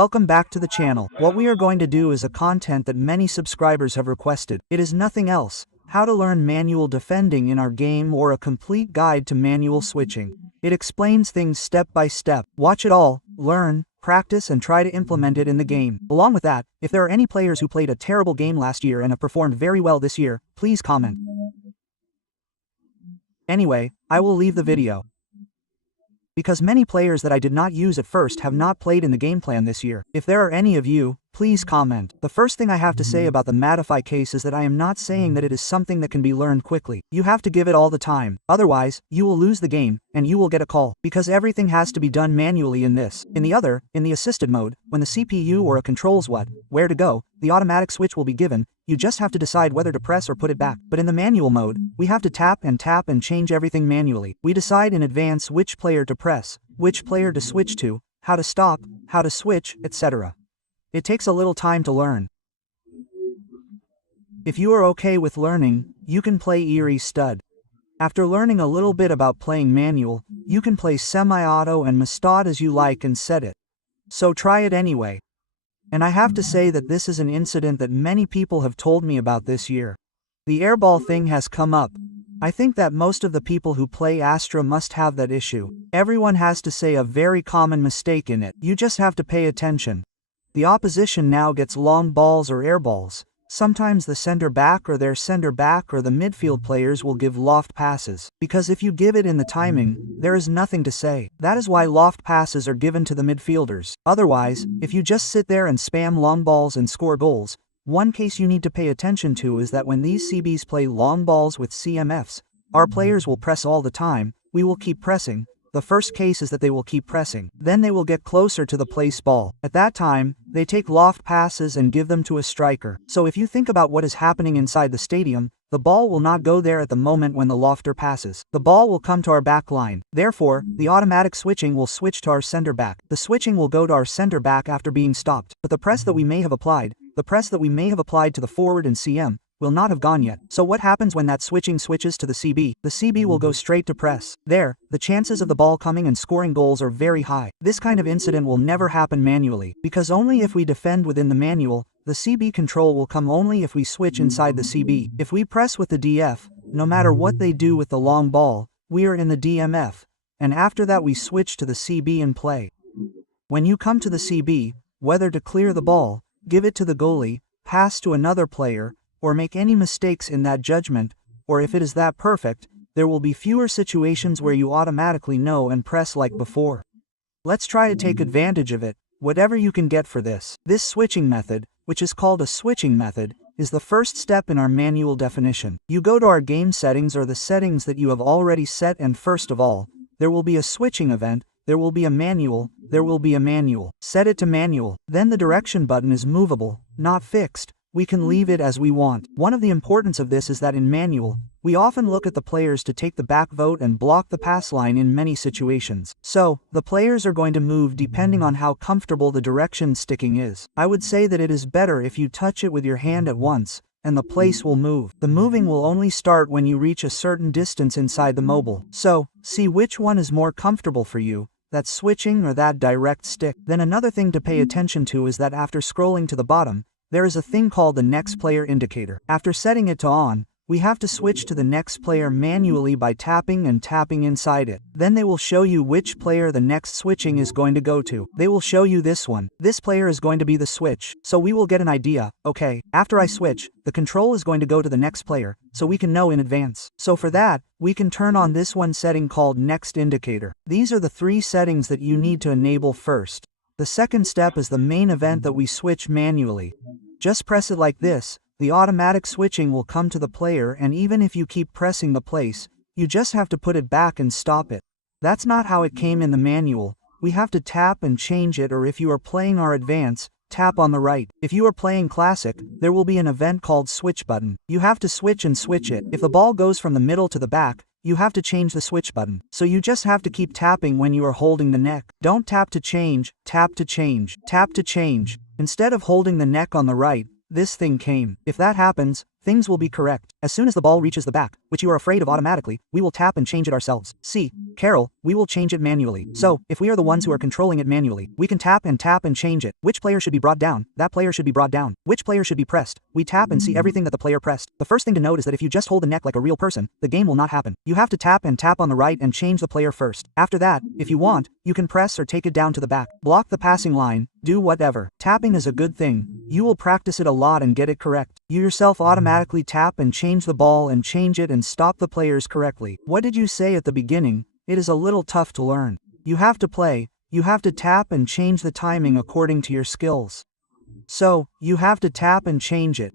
Welcome back to the channel. What we are going to do is a content that many subscribers have requested. It is nothing else. How to learn manual defending in our game, or a complete guide to manual switching. It explains things step by step. Watch it all, learn, practice, and try to implement it in the game. Along with that, if there are any players who played a terrible game last year and have performed very well this year, please comment. Anyway, I will leave the video, because many players that I did not use at first have not played in the game plan this year. If there are any of you, please comment. The first thing I have to say about the Modify case is that I am not saying that it is something that can be learned quickly. You have to give it all the time. Otherwise, you will lose the game, and you will get a call. Because everything has to be done manually in this. In the assisted mode, when the CPU or a controls where to go, the automatic switch will be given. You just have to decide whether to press or put it back. But in the manual mode, we have to tap and change everything manually. We decide in advance which player to press, which player to switch to, how to stop, how to switch, etc. It takes a little time to learn. If you are okay with learning, you can play Eerie Stud. After learning a little bit about playing manual, you can play semi-auto and Mustad as you like and set it. So try it anyway. And I have to say that this is an incident that many people have told me about this year. The airball thing has come up. I think that most of the people who play Astra must have that issue. Everyone has to say a very common mistake in it. You just have to pay attention. The opposition now gets long balls or air balls. Sometimes the center back or their center back or the midfield players will give loft passes. Because if you give it in the timing, there is nothing to say. That is why loft passes are given to the midfielders. Otherwise, if you just sit there and spam long balls and score goals, one case you need to pay attention to is that when these CBs play long balls with CMFs, our players will press all the time. We will keep pressing. The first case is that they will keep pressing. Then they will get closer to the place ball. At that time, they take loft passes and give them to a striker. So if you think about what is happening inside the stadium, the ball will not go there at the moment when the lofter passes. The ball will come to our back line. Therefore, the automatic switching will switch to our center back. The switching will go to our center back after being stopped. But the press that we may have applied to the forward and CM, will not have gone yet. So what happens when that switching switches to the CB? The CB will go straight to press. There, the chances of the ball coming and scoring goals are very high. This kind of incident will never happen manually, because only if we defend within the manual, the CB control will come only if we switch inside the CB. If we press with the DF, no matter what they do with the long ball, we are in the DMF, and after that we switch to the CB and play. When you come to the CB, whether to clear the ball, give it to the goalie, pass to another player, or make any mistakes in that judgment, or if it is that perfect, there will be fewer situations where you automatically know and press like before. Let's try to take advantage of it, whatever you can get for this. This switching method, which is called a switching method, is the first step in our manual definition. You go to our game settings or the settings that you have already set, and first of all, there will be a switching event, there will be a manual, Set it to manual. Then the direction button is movable, not fixed. We can leave it as we want. One of the importance of this is that in manual, we often look at the players to take the back vote and block the pass line in many situations. So, the players are going to move depending on how comfortable the direction sticking is. I would say that it is better if you touch it with your hand at once, and the place will move. The moving will only start when you reach a certain distance inside the mobile. So, see which one is more comfortable for you, that switching or that direct stick. Then another thing to pay attention to is that after scrolling to the bottom, there is a thing called the next player indicator. After setting it to on, we have to switch to the next player manually by tapping inside it. Then they will show you which player the next switching is going to go to. They will show you this one. This player is going to be the switch. So we will get an idea, okay, after I switch, the control is going to go to the next player, so we can know in advance. So for that, we can turn on this one setting called next indicator. These are the 3 settings that you need to enable first. The second step is the main event that we switch manually. Just press it like this, the automatic switching will come to the player, and even if you keep pressing the place, you just have to put it back and stop it. That's not how it came in the manual. We have to tap and change it, or if you are playing our advance, tap on the right. If you are playing classic, there will be an event called switch button. You have to switch and switch it. If the ball goes from the middle to the back, you have to change the switch button. So you just have to keep tapping when you are holding the neck. Don't tap to change, tap to change, tap to change. Instead of holding the neck on the right, this thing came. If that happens, things will be correct. As soon as the ball reaches the back, which you are afraid of automatically, we will tap and change it ourselves. See, Carol, we will change it manually. So, if we are the ones who are controlling it manually, we can tap and change it. Which player should be brought down? That player should be brought down. Which player should be pressed? We tap and see everything that the player pressed. The first thing to note is that if you just hold the neck like a real person, the game will not happen. You have to tap on the right and change the player first. After that, if you want, you can press or take it down to the back. Block the passing line, do whatever. Tapping is a good thing. You will practice it a lot and get it correct. You yourself automatically tap and change the ball and change it and stop the players correctly. What did you say at the beginning? It is a little tough to learn. You have to play, you have to tap and change the timing according to your skills. So, you have to tap and change it.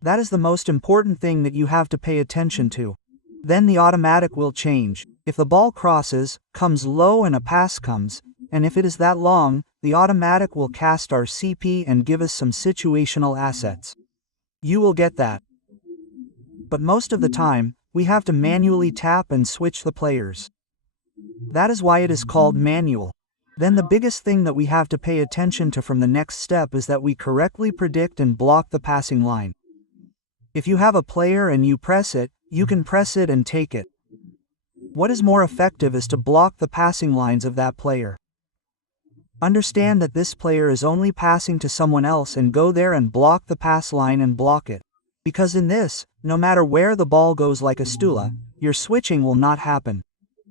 That is the most important thing that you have to pay attention to. Then the automatic will change. If the ball crosses, comes low and a pass comes, and if it is that long, the automatic will cast our CP and give us some situational assets. You will get that. But most of the time, we have to manually tap and switch the players. That is why it is called manual. Then the biggest thing that we have to pay attention to from the next step is that we correctly predict and block the passing line. If you have a player and you press it, you can press it and take it. What is more effective is to block the passing lines of that player. Understand that this player is only passing to someone else and go there and block the pass line and block it. Because in this, no matter where the ball goes like a stula, your switching will not happen.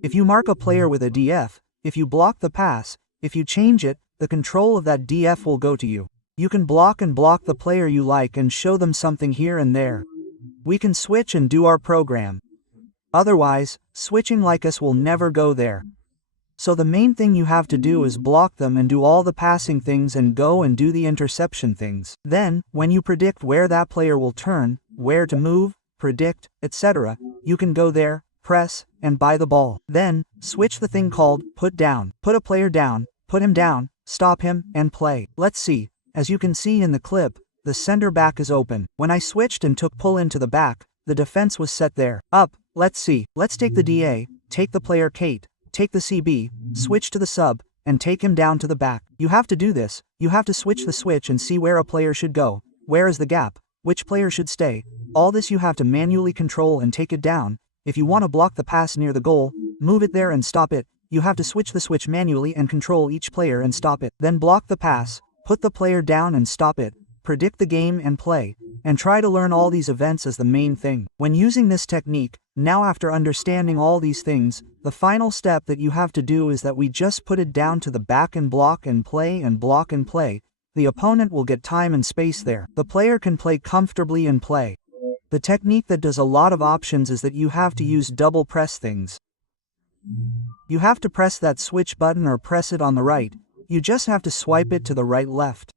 If you mark a player with a DF, if you block the pass, if you change it, the control of that DF will go to you. You can block the player you like and show them something here and there. We can switch and do our program. Otherwise, switching like us will never go there. So the main thing you have to do is block them and do all the passing things and go and do the interception things. Then, when you predict where that player will turn, where to move, predict, etc., you can go there, press, and buy the ball. Then, switch the thing called put down. Put a player down, put him down, stop him, and play. Let's see. As you can see in the clip, the center back is open. When I switched and took pull into the back, the defense was set there. Up, let's see. Let's take the DA, take the player Kate, take the CB, switch to the sub, and take him down to the back. You have to do this. You have to switch the switch and see where a player should go, where is the gap, which player should stay. All this you have to manually control and take it down. If you want to block the pass near the goal, move it there and stop it. You have to switch the switch manually and control each player and stop it. Then block the pass, put the player down and stop it, predict the game and play, and try to learn all these events as the main thing. When using this technique, now after understanding all these things, the final step that you have to do is that we just put it down to the back and block and play and block and play. The opponent will get time and space there. The player can play comfortably and play. The technique that does a lot of options is that you have to use double press things. You have to press that switch button or press it on the right. You just have to swipe it to the right left.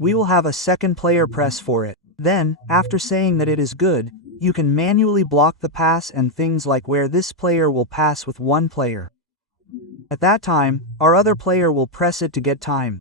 We will have a second player press for it. Then, after saying that it is good, you can manually block the pass and things like where this player will pass with one player. At that time, our other player will press it to get time.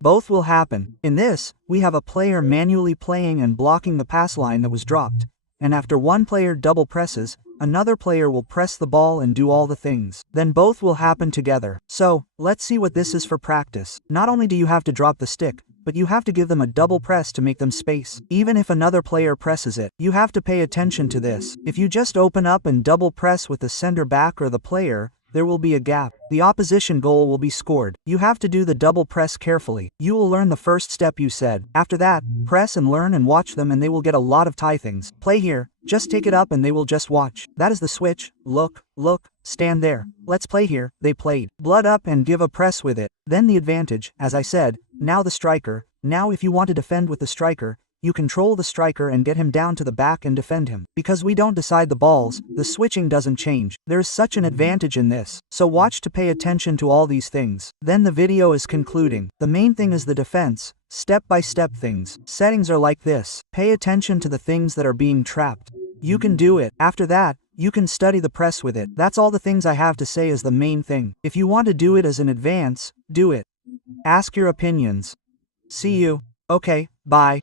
Both will happen. In this, we have a player manually playing and blocking the pass line that was dropped, and after one player double presses, another player will press the ball and do all the things. Then both will happen together. So, let's see what this is for practice. Not only do you have to drop the stick, but you have to give them a double press to make them space. Even if another player presses it, you have to pay attention to this. If you just open up and double press with the center back or the player, there will be a gap. The opposition goal will be scored. You have to do the double press carefully. You will learn the first step you said. After that, press and learn and watch them and they will get a lot of tie things. Play here, just take it up and they will just watch. That is the switch. Look, stand there. Let's play here. They played. Blood up and give a press with it. Then the advantage, as I said, now the striker. Now if you want to defend with the striker, you control the striker and get him down to the back and defend him. Because we don't decide the balls, the switching doesn't change. There is such an advantage in this. So watch to pay attention to all these things. Then the video is concluding. The main thing is the defense, step-by-step things. Settings are like this. Pay attention to the things that are being trapped. You can do it. After that, you can study the press with it. That's all the things I have to say is the main thing. If you want to do it as an advance, do it. Ask your opinions. See you. Okay, bye.